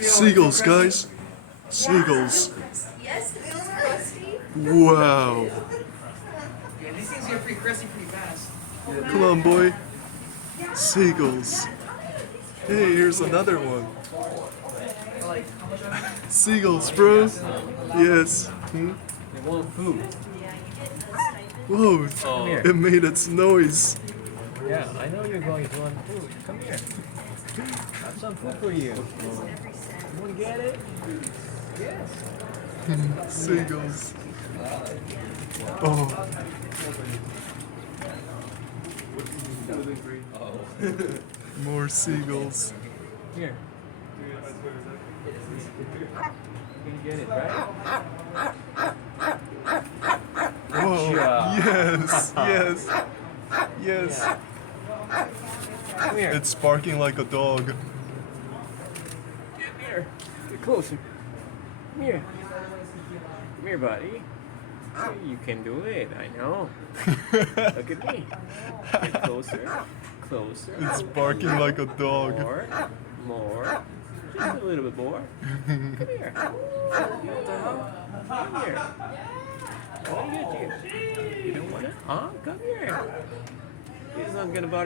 Seagulls, guys. Seagulls. Yes, it feels crusty. Wow. Yeah, these things get pretty crusty pretty fast. Come on, boy. Seagulls. Hey, here's another one. Seagulls, bro. Yes. Hmm? They want food. Whoa, Come here. it made its noise. Yeah, I know you're going to want food. Come here. Have some food for you. You want to get it? Yes. Seagulls. Oh. More seagulls. Here. You can get it, right? Whoa. Gotcha. Yes. Yes. Yes. Come here. It's barking like a dog. Get here. Get closer. Come here. Come here, buddy. See, you can do it. I know. Look at me. Get closer. Closer. It's barking like a dog. More. More. Just a little bit more. Come here. What the hell? Come here. What do you get you? You don't want it? Huh? Come here. He's not gonna bother.